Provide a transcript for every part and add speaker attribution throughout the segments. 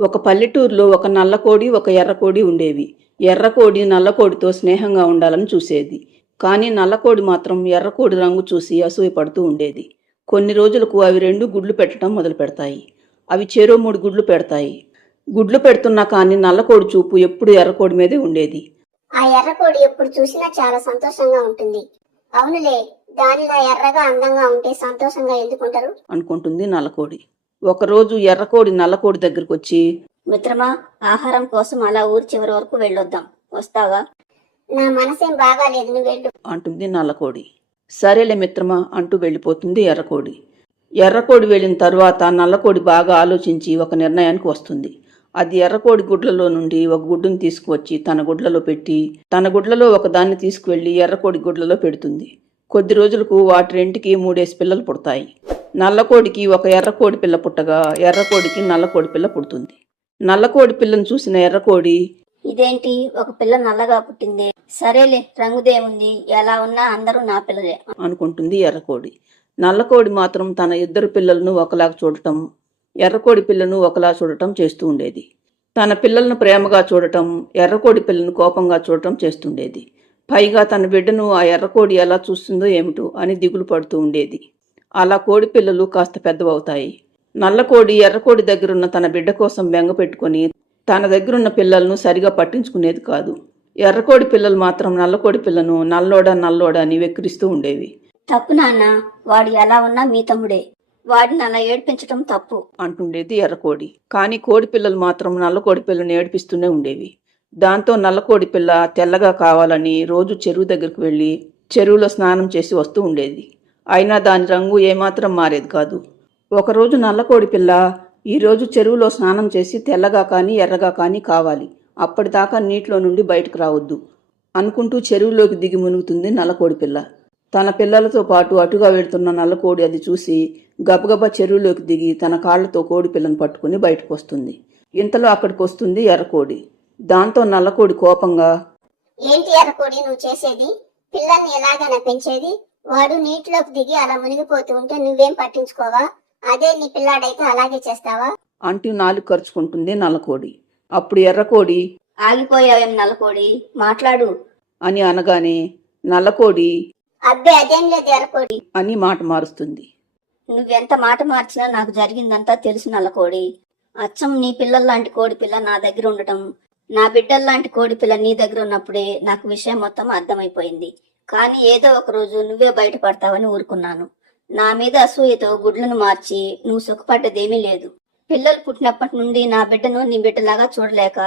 Speaker 1: ఒక పల్లెటూరులో ఒక నల్లకోడి ఒక ఎర్రకోడి ఉండేవి. ఎర్రకోడి నల్లకోడితో స్నేహంగా ఉండాలని చూసేది. కానీ నల్లకోడి మాత్రం ఎర్రకోడి రంగు చూసి అసూయపడుతూ ఉండేది. కొన్ని రోజులకు అవి రెండు గుడ్లు పెట్టడం మొదలు పెడతాయి. అవి చెరో మూడు గుడ్లు పెడతాయి. గుడ్లు పెడుతున్నా కానీ నల్లకోడి చూపు ఎప్పుడు ఎర్రకోడి మీదే ఉండేది.
Speaker 2: ఆ ఎర్రకోడి ఎప్పుడు చూసినా చాలా సంతోషంగా ఉంటుంది. అవునులే దానిలా ఎర్రగా అందంగా ఉంటే సంతోషంగా ఎందుకుంటారు?
Speaker 1: అనుకుంటుంది నల్లకోడి ఒకరోజు ఎర్రకోడి నల్లకోడి దగ్గరికి వచ్చి
Speaker 3: మిత్రమా ఆహారం కోసం అలా ఊరి చివరి వరకు వెళ్ళొద్దాం. వస్తావా?
Speaker 2: నా మనసేం బాగాలేదు నువ్వు వెళ్ళు.
Speaker 1: అంటుంది నల్లకోడి. సరేలే మిత్రమా అంటూ వెళ్ళిపోతుంది ఎర్రకోడి. ఎర్రకోడి వెళ్ళిన తర్వాత నల్లకోడి బాగా ఆలోచించి ఒక నిర్ణయానికి వస్తుంది. అది ఎర్రకోడి గుడ్లలో నుండి ఒక గుడ్డును తీసుకువచ్చి తన గుడ్లలో పెట్టి తన గుడ్లలో ఒక దాన్ని తీసుకువెళ్ళి ఎర్రకోడి గుడ్లలో పెడుతుంది. కొద్ది రోజులకు వాటి రెంటికి మూడేసి పిల్లలు పుడతాయి. నల్లకోడికి ఒక ఎర్రకోడి పిల్ల పుట్టగా ఎర్రకోడికి నల్లకోడి పిల్ల పుడుతుంది. నల్లకోడి పిల్లను చూసిన ఎర్రకోడి
Speaker 3: ఇదేంటి? ఒక పిల్ల నల్లగా పుట్టింది. సరేలే రంగుదేముంది ఎలా ఉన్నా అందరూ నా పిల్లలే.
Speaker 1: అనుకుంటుంది ఎర్రకోడి. నల్లకోడి మాత్రం తన ఇద్దరు పిల్లలను ఒకలాగా చూడటం ఎర్రకోడి పిల్లను ఒకలా చూడటం చేస్తూ ఉండేది. తన పిల్లలను ప్రేమగా చూడటం ఎర్రకోడి పిల్లను కోపంగా చూడటం చేస్తుండేది పైగా తన బిడ్డను ఆ ఎర్రకోడి ఎలా చూస్తుందో ఏమిటో అని దిగులు పడుతూ ఉండేది. అలా కోడి పిల్లలు కాస్త పెద్దవవుతాయి. నల్లకోడి ఎర్రకోడి దగ్గరున్న తన బిడ్డ కోసం బెంగ పెట్టుకొని తన దగ్గరున్న పిల్లలను సరిగా పట్టించుకునేది కాదు. ఎర్రకోడి పిల్లలు మాత్రం నల్లకోడి పిల్లను నల్లోడా నల్లోడా అని వెక్కిరిస్తూ ఉండేవి.
Speaker 3: తప్పు నాన్న వాడు ఎలా ఉన్నా మీ తమ్ముడే. వాడిని అలా ఏడ్పించటం తప్పు.
Speaker 1: అంటుండేది ఎర్రకోడి కానీ కోడి పిల్లలు మాత్రం నల్లకోడి పిల్లను ఏడిపిస్తూనే ఉండేవి. దాంతో నల్లకోడి పిల్ల తెల్లగా కావాలని రోజు చెరువు దగ్గరికి వెళ్ళి చెరువులో స్నానం చేసి వస్తూ ఉండేది. అయినా దాని రంగు ఏమాత్రం మారేది కాదు. ఒకరోజు నల్లకోడి పిల్ల ఈరోజు చెరువులో స్నానం చేసి తెల్లగా కానీ ఎర్రగా కానీ కావాలి. అప్పటిదాకా నీటిలో నుండి బయటకు రావద్దు అనుకుంటూ చెరువులోకి దిగి మునుగుతుంది నల్లకోడి పిల్ల. తన పిల్లలతో పాటు అటుగా వెళ్తున్న నల్లకోడి అది చూసి గబగబా చెరువులోకి దిగి తన కాళ్ళతో కోడి పిల్లను పట్టుకుని బయటకు వస్తుంది. ఇంతలో అక్కడికి వస్తుంది ఎర్రకోడి. దాంతో నల్లకోడి కోపంగా
Speaker 2: ఏంటి ఎర్రకోడి నువ్వు చేసేది? పిల్లల్ని ఎలాగైనా పెంచేది? వాడు నీటిలోకి దిగి అలా మునిగిపోతూ ఉంటే నువ్వేం పట్టించుకోవా? అదే నీ పిల్లాడైతే అలాగే చేస్తావా?
Speaker 1: అంటూ నాలుగు ఖర్చుకుంటుంది నల్లకోడి. అప్పుడు ఎర్రకోడి
Speaker 3: ఆగిపోయావేం నల్లకోడి? మాట్లాడు.
Speaker 1: అని అనగానే నల్లకోడి
Speaker 2: అబ్బే అదేం లేదు ఎర్రకోడి.
Speaker 1: అని మాట మారుస్తుంది.
Speaker 3: నువ్వెంత మాట మార్చినా నాకు జరిగిందంతా తెలుసు నల్లకోడి. అచ్చం నీ పిల్లల్లాంటి కోడి పిల్ల నా దగ్గర ఉండటం నా బిడ్డల్లాంటి కోడి పిల్ల నీ దగ్గర ఉన్నప్పుడే నాకు విషయం మొత్తం అర్థమైపోయింది. కానీ ఏదో ఒక రోజు నువ్వే బయటపడతావని ఊరుకున్నాను. నా మీద అసూయతో గుడ్లను మార్చి నువ్వు సుఖపడ్డదేమీ లేదు. పిల్లలు పుట్టినప్పటి నుండి నా బిడ్డను నీ బిడ్డలాగా చూడలేక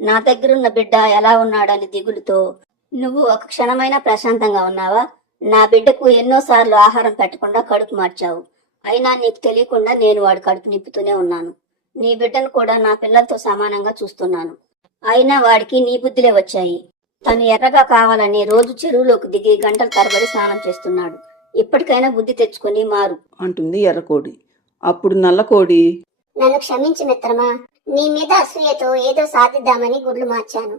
Speaker 3: నా దగ్గరున్న బిడ్డ ఎలా ఉన్నాడని దిగులుతో నువ్వు ఒక క్షణమైనా ప్రశాంతంగా ఉన్నావా? నా బిడ్డకు ఎన్నోసార్లు ఆహారం పెట్టకుండా కడుపు మార్చావు. అయినా నీకు తెలియకుండా నేను వాడి కడుపు నింపుతూనే ఉన్నాను. నీ బిడ్డను కూడా నా పిల్లలతో సమానంగా చూస్తున్నాను. అయినా వాడికి నీ బుద్ధిలే వచ్చాయి. తను ఎర్రగా కావాలని రోజు చెరువులోకి దిగి గంటల తరబడి స్నానం చేస్తున్నాడు. ఇప్పటికైనా బుద్ధి తెచ్చుకొని మారు.
Speaker 1: అంటుంది ఎర్రకోడి. అప్పుడు నల్లకోడి
Speaker 2: నన్ను క్షమించు మిత్రమా నీ మీద అసూయతో ఏదో సాధిద్దామని గుడ్లు మార్చాను.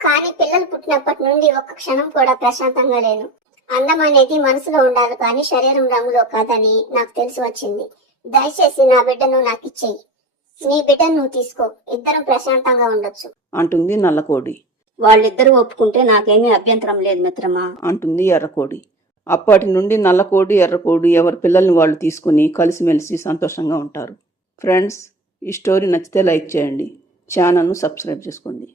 Speaker 2: కానీ పిల్లలు పుట్టినప్పటి నుండి ఒక్క క్షణం కూడా ప్రశాంతంగా లేను. అందం అనేది మనసులో ఉండాలి కానీ శరీరం రంగులో కాదని నాకు తెలిసి వచ్చింది. దయచేసి నా బిడ్డను నాకు ఇచ్చేయి. నీ బిడ్డను నువ్వు తీసుకో. ఇద్దరం ప్రశాంతంగా ఉండొచ్చు.
Speaker 1: అంటుంది నల్లకోడి.
Speaker 3: వాళ్ళిద్దరూ ఒప్పుకుంటే నాకేమీ అభ్యంతరం లేదు మిత్రమా.
Speaker 1: అంటుంది ఎర్రకోడి. అప్పటి నుండి నల్లకోడి ఎర్రకోడి ఎవరి పిల్లల్ని వాళ్ళు తీసుకుని కలిసిమెలిసి సంతోషంగా ఉంటారు. ఫ్రెండ్స్ ఈ స్టోరీ నచ్చితే లైక్ చేయండి. ఛానల్ను సబ్స్క్రైబ్ చేసుకోండి.